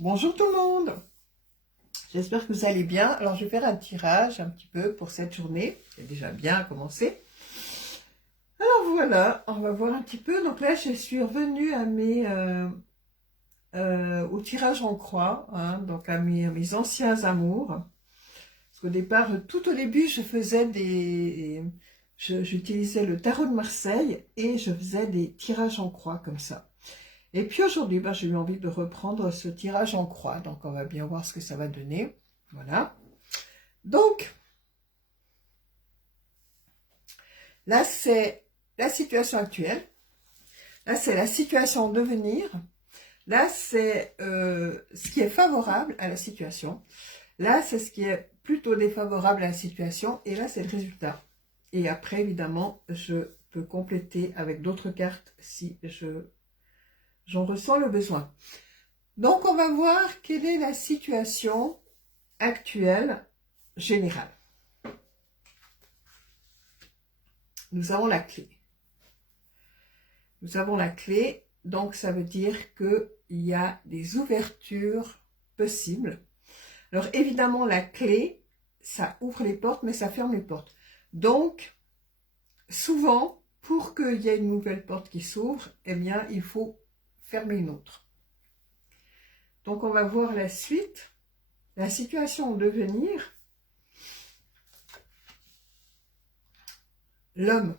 Bonjour tout le monde, j'espère que vous allez bien. Alors je vais faire un tirage un petit peu pour cette journée, qui a déjà bien commencé. Alors voilà, on va voir un petit peu. Donc là je suis revenue à au tirage en croix, hein, donc à mes anciens amours. Parce qu'au départ, tout au début, j'utilisais le tarot de Marseille et je faisais des tirages en croix comme ça. Et puis aujourd'hui, j'ai eu envie de reprendre ce tirage en croix. Donc on va bien voir ce que ça va donner. Voilà. Donc, là, c'est la situation actuelle. Là, c'est la situation de venir. Là, c'est ce qui est favorable à la situation. Là, c'est ce qui est plutôt défavorable à la situation. Et là, c'est le résultat. Et après, évidemment, je peux compléter avec d'autres cartes si j'en ressens le besoin. Donc, on va voir quelle est la situation actuelle générale. Nous avons la clé. Nous avons la clé, donc ça veut dire qu'il y a des ouvertures possibles. Alors évidemment, la clé, ça ouvre les portes, mais ça ferme les portes. Donc, souvent, pour qu'il y ait une nouvelle porte qui s'ouvre, eh bien, il faut fermer une autre. Donc, on va voir la suite, la situation en devenir. L'homme.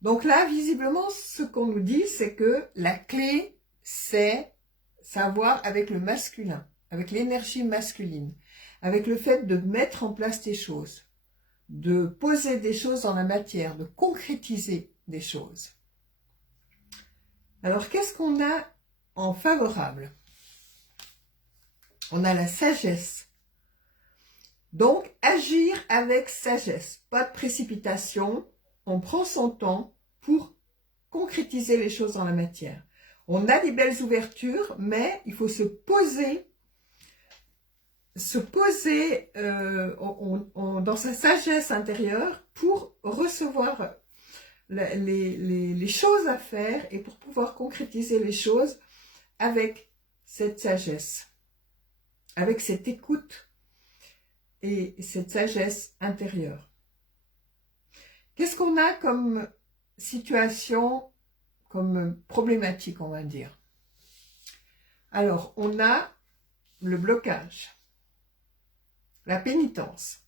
Donc là, visiblement, ce qu'on nous dit, c'est que la clé, c'est savoir avec le masculin, avec l'énergie masculine, avec le fait de mettre en place des choses, de poser des choses dans la matière, de concrétiser des choses. Alors, qu'est-ce qu'on a en favorable? On a la sagesse. Donc, agir avec sagesse, pas de précipitation. On prend son temps pour concrétiser les choses dans la matière. On a des belles ouvertures, mais il faut se poser dans sa sagesse intérieure pour recevoir les choses à faire et pour pouvoir concrétiser les choses avec cette sagesse, avec cette écoute et cette sagesse intérieure. Qu'est-ce qu'on a comme situation, comme problématique, on va dire? Alors, on a le blocage, la pénitence.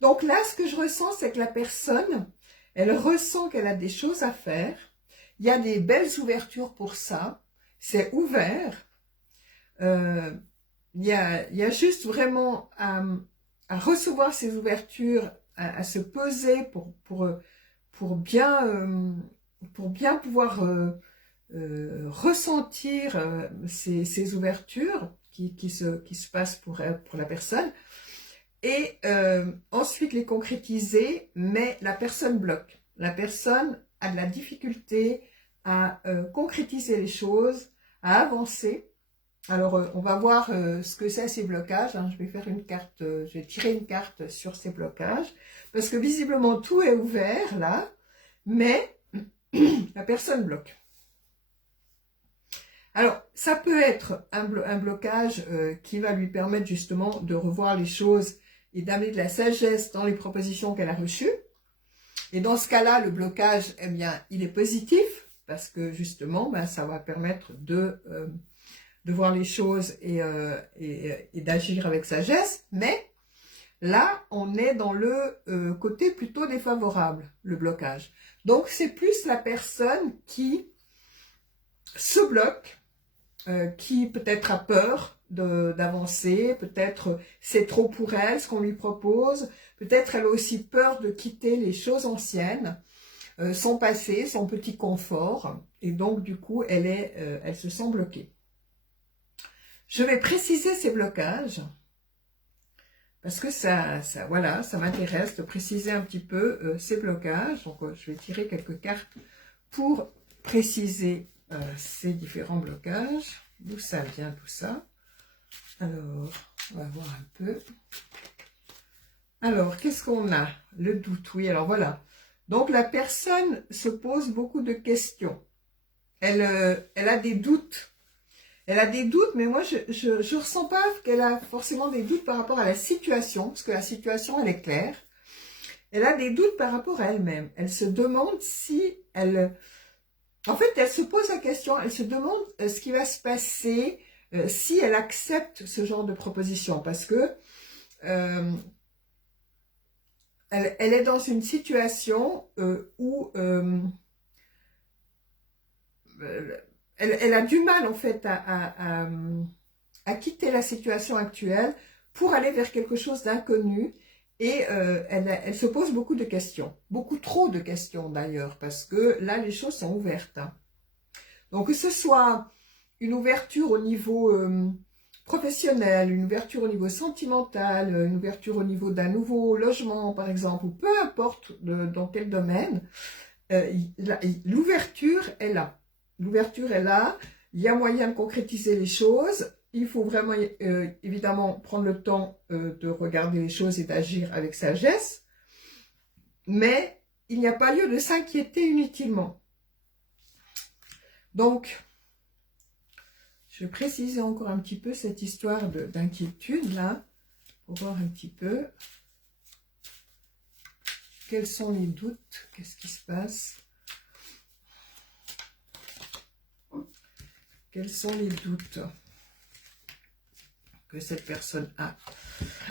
Donc là, ce que je ressens, c'est que la personne, elle ressent qu'elle a des choses à faire. Il y a des belles ouvertures pour ça. C'est ouvert. Il y a juste vraiment à recevoir ces ouvertures, à se poser pour bien pouvoir ressentir ces ouvertures qui se passent pour la personne, et ensuite les concrétiser, mais la personne bloque. La personne a de la difficulté à concrétiser les choses, à avancer. Alors, on va voir ce que c'est ces blocages. Hein. Je vais faire une carte, je vais tirer une carte sur ces blocages, parce que visiblement tout est ouvert là, mais la personne bloque. Alors, ça peut être un blocage qui va lui permettre justement de revoir les choses et d'amener de la sagesse dans les propositions qu'elle a reçues. Et dans ce cas-là, le blocage, eh bien, il est positif, parce que justement, ça va permettre de voir les choses et d'agir avec sagesse. Mais là, on est dans le côté plutôt défavorable, le blocage. Donc, c'est plus la personne qui se bloque, qui peut-être a peur d'avancer, peut-être c'est trop pour elle ce qu'on lui propose, peut-être elle a aussi peur de quitter les choses anciennes, son passé, son petit confort, et donc du coup elle se sent bloquée. Je vais préciser ces blocages, parce que voilà, ça m'intéresse de préciser un petit peu ces blocages. Donc je vais tirer quelques cartes pour préciser ces différents blocages. D'où ça vient tout ça? Alors, on va voir un peu. Alors, qu'est-ce qu'on a? Le doute, oui, alors voilà. Donc, la personne se pose beaucoup de questions. elle a des doutes. Elle a des doutes, mais moi, je ressens pas qu'elle a forcément des doutes par rapport à la situation, parce que la situation, elle est claire. Elle a des doutes par rapport à elle-même. Elle se demande si elle... En fait, elle se pose la question, elle se demande ce qui va se passer si elle accepte ce genre de proposition, parce que elle est dans une situation où elle a du mal en fait à quitter la situation actuelle pour aller vers quelque chose d'inconnu, et elle se pose beaucoup de questions, beaucoup trop de questions d'ailleurs, parce que là les choses sont ouvertes. Hein. Donc que ce soit une ouverture au niveau professionnel, une ouverture au niveau sentimental, une ouverture au niveau d'un nouveau logement par exemple, ou peu importe dans quel domaine, l'ouverture est là. L'ouverture est là, il y a moyen de concrétiser les choses, il faut vraiment évidemment prendre le temps de regarder les choses et d'agir avec sagesse, mais il n'y a pas lieu de s'inquiéter inutilement. Donc, je vais préciser encore un petit peu cette histoire d'inquiétude là, pour voir un petit peu quels sont les doutes, qu'est-ce qui se passe. Quels sont les doutes que cette personne a?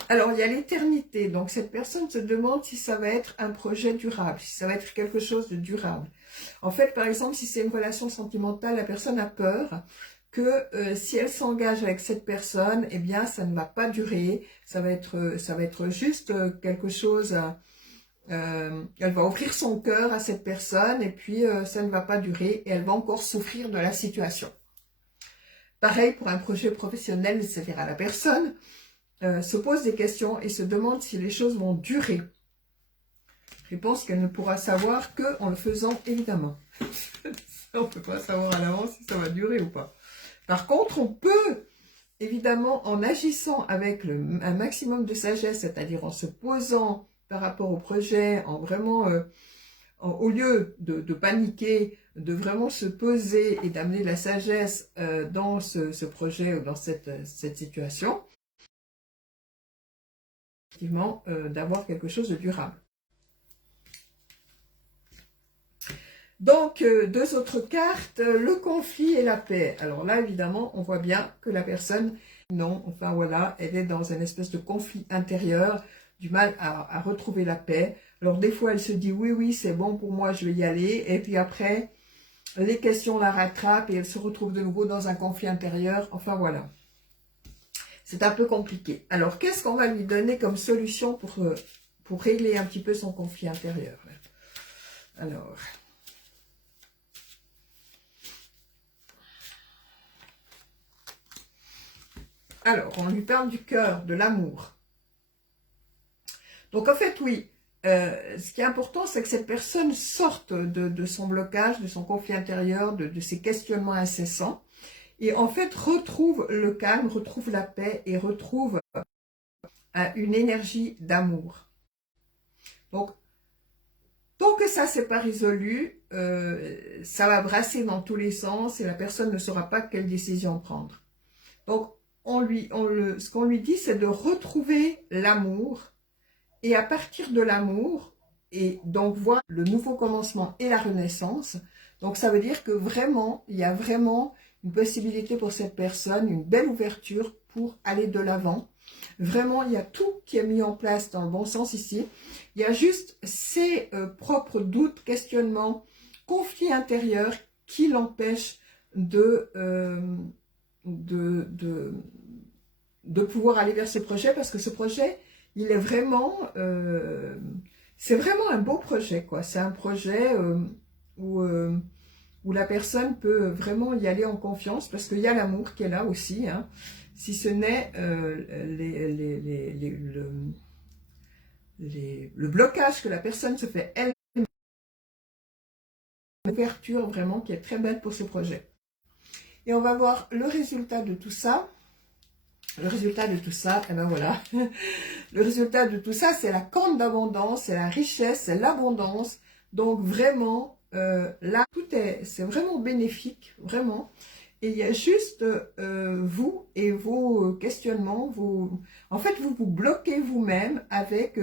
Alors, il y a l'éternité. Donc, cette personne se demande si ça va être un projet durable, si ça va être quelque chose de durable. En fait, par exemple, si c'est une relation sentimentale, la personne a peur que si elle s'engage avec cette personne, eh bien, ça ne va pas durer. Ça va être juste quelque chose... elle va offrir son cœur à cette personne et puis ça ne va pas durer et elle va encore souffrir de la situation. Pareil pour un projet professionnel, c'est-à-dire la personne se pose des questions et se demande si les choses vont durer. Réponse qu'elle ne pourra savoir qu'en le faisant, évidemment. On ne peut pas savoir à l'avance si ça va durer ou pas. Par contre, on peut, évidemment, en agissant avec un maximum de sagesse, c'est-à-dire en se posant par rapport au projet, en vraiment... au lieu de paniquer, de vraiment se poser et d'amener la sagesse dans ce projet ou dans cette situation, effectivement, d'avoir quelque chose de durable. Donc, deux autres cartes, le conflit et la paix. Alors là, évidemment, on voit bien que la personne, non, enfin voilà, elle est dans une espèce de conflit intérieur, du mal à retrouver la paix. Alors des fois, elle se dit, oui, oui, c'est bon pour moi, je vais y aller. Et puis après, les questions la rattrapent et elle se retrouve de nouveau dans un conflit intérieur. Enfin voilà, c'est un peu compliqué. Alors, qu'est-ce qu'on va lui donner comme solution pour régler un petit peu son conflit intérieur? Alors, on lui parle du cœur, de l'amour. Donc, en fait, oui, ce qui est important, c'est que cette personne sorte de son blocage, de son conflit intérieur, de ses questionnements incessants, et en fait, retrouve le calme, retrouve la paix, et retrouve une énergie d'amour. Donc, tant que ça, c'est pas résolu, ça va brasser dans tous les sens, et la personne ne saura pas quelle décision prendre. Donc, ce qu'on lui dit, c'est de retrouver l'amour, et à partir de l'amour, et donc voir le nouveau commencement et la renaissance. Donc ça veut dire que vraiment, il y a vraiment une possibilité pour cette personne, une belle ouverture pour aller de l'avant. Vraiment, il y a tout qui est mis en place dans le bon sens ici. Il y a juste ses propres doutes, questionnements, conflits intérieurs qui l'empêchent de pouvoir aller vers ce projet, parce que ce projet, il est vraiment, c'est vraiment un beau projet, quoi. C'est un projet où la personne peut vraiment y aller en confiance, parce qu'il y a l'amour qui est là aussi, hein, si ce n'est le blocage que la personne se fait elle, une ouverture vraiment qui est très belle pour ce projet. Et on va voir le résultat de tout ça. Le résultat de tout ça, et ben voilà, le résultat de tout ça, c'est la corne d'abondance, c'est la richesse, c'est l'abondance. Donc vraiment, là, c'est vraiment bénéfique, vraiment. Et il y a juste vous et vos questionnements, en fait, vous vous bloquez vous-même avec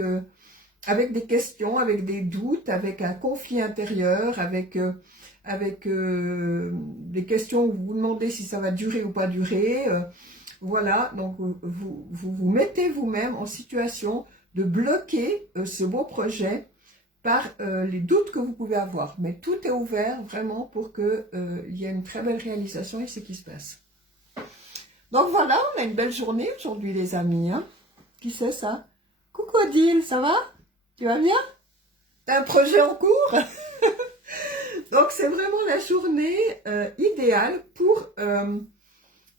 des questions, avec des doutes, avec un conflit intérieur, avec des questions où vous vous demandez si ça va durer ou pas durer. Voilà, donc vous mettez vous-même en situation de bloquer ce beau projet par les doutes que vous pouvez avoir. Mais tout est ouvert vraiment pour qu'il y ait une très belle réalisation et c'est ce qui se passe. Donc voilà, on a une belle journée aujourd'hui les amis. Hein. Qui c'est ça? Coucou Odile, ça va? Tu vas bien? T'as un projet en cours? Donc c'est vraiment la journée idéale pour...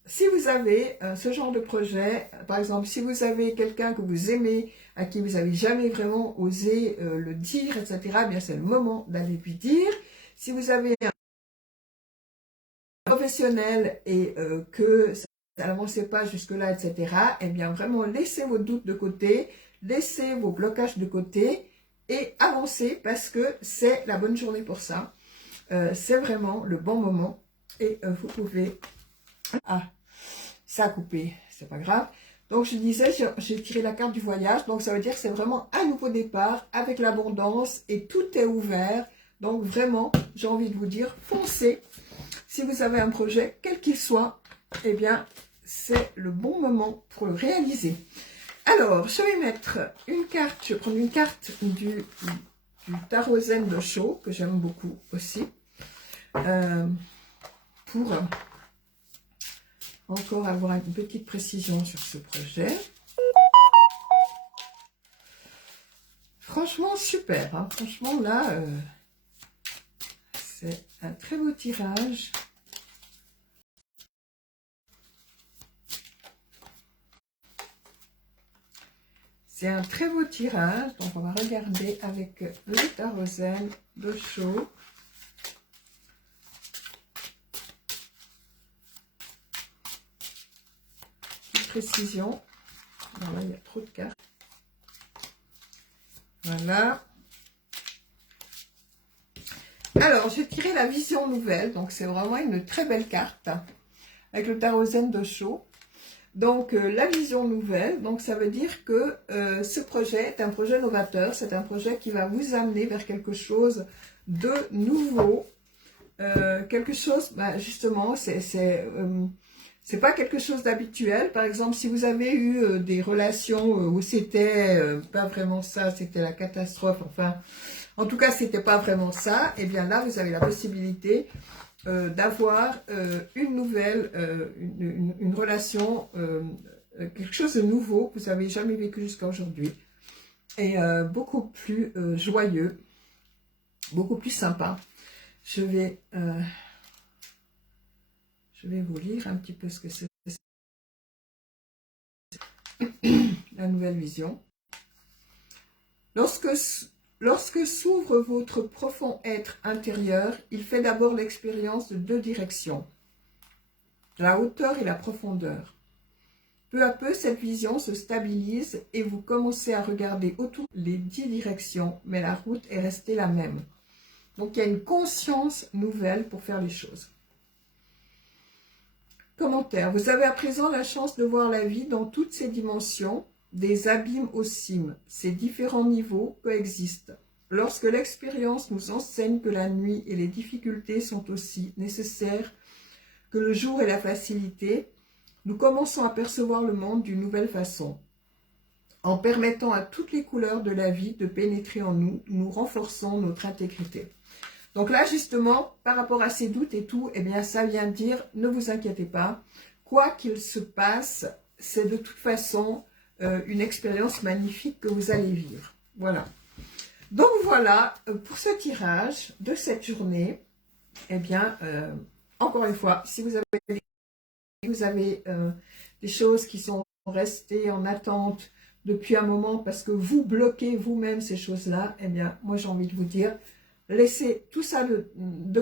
si vous avez ce genre de projet, par exemple, si vous avez quelqu'un que vous aimez, à qui vous n'avez jamais vraiment osé le dire, etc., eh bien c'est le moment d'aller lui dire. Si vous avez un professionnel et que ça n'avançait pas jusque-là, etc., eh bien vraiment laissez vos doutes de côté, laissez vos blocages de côté et avancez parce que c'est la bonne journée pour ça. C'est vraiment le bon moment et vous pouvez... Ah, ça a coupé, c'est pas grave. Donc je disais, j'ai tiré la carte du voyage, donc ça veut dire que c'est vraiment un nouveau départ avec l'abondance et tout est ouvert. Donc vraiment, j'ai envie de vous dire, foncez. Si vous avez un projet, quel qu'il soit, eh bien, c'est le bon moment pour le réaliser. Alors, je vais mettre une carte, je vais prendre une carte du tarot Zen de Osho, que j'aime beaucoup aussi, pour... encore avoir une petite précision sur ce projet. Franchement, super. Hein. Franchement, là, c'est un très beau tirage. C'est un très beau tirage. Donc, on va regarder avec le tarot Zen d'Osho. Précision. Voilà, il y a trop de cartes. Voilà. Alors, j'ai tiré la vision nouvelle. Donc, c'est vraiment une très belle carte. Avec le tarot Zen d'Osho. Donc, la vision nouvelle. Donc, ça veut dire que ce projet est un projet novateur. C'est un projet qui va vous amener vers quelque chose de nouveau. Quelque chose, bah, justement, c'est pas quelque chose d'habituel. Par exemple, si vous avez eu des relations où c'était pas vraiment ça, c'était la catastrophe, enfin, en tout cas, c'était pas vraiment ça, et bien là, vous avez la possibilité d'avoir une nouvelle, une relation, quelque chose de nouveau que vous n'avez jamais vécu jusqu'à aujourd'hui, et beaucoup plus joyeux, beaucoup plus sympa. Je vais vous lire un petit peu ce que c'est la nouvelle vision. Lorsque s'ouvre votre profond être intérieur, il fait d'abord l'expérience de deux directions, la hauteur et la profondeur. Peu à peu, cette vision se stabilise et vous commencez à regarder autour les 10 directions, mais la route est restée la même. Donc, il y a une conscience nouvelle pour faire les choses. Commentaire. Vous avez à présent la chance de voir la vie dans toutes ses dimensions, des abîmes aux cimes. Ces différents niveaux coexistent. Lorsque l'expérience nous enseigne que la nuit et les difficultés sont aussi nécessaires que le jour et la facilité, nous commençons à percevoir le monde d'une nouvelle façon. En permettant à toutes les couleurs de la vie de pénétrer en nous, nous renforçons notre intégrité. Donc là, justement, par rapport à ces doutes et tout, eh bien, ça vient dire, ne vous inquiétez pas, quoi qu'il se passe, c'est de toute façon une expérience magnifique que vous allez vivre. Voilà. Donc voilà, pour ce tirage de cette journée, eh bien, encore une fois, si vous avez des choses qui sont restées en attente depuis un moment parce que vous bloquez vous-même ces choses-là, eh bien, moi j'ai envie de vous dire, laissez tout ça de côté.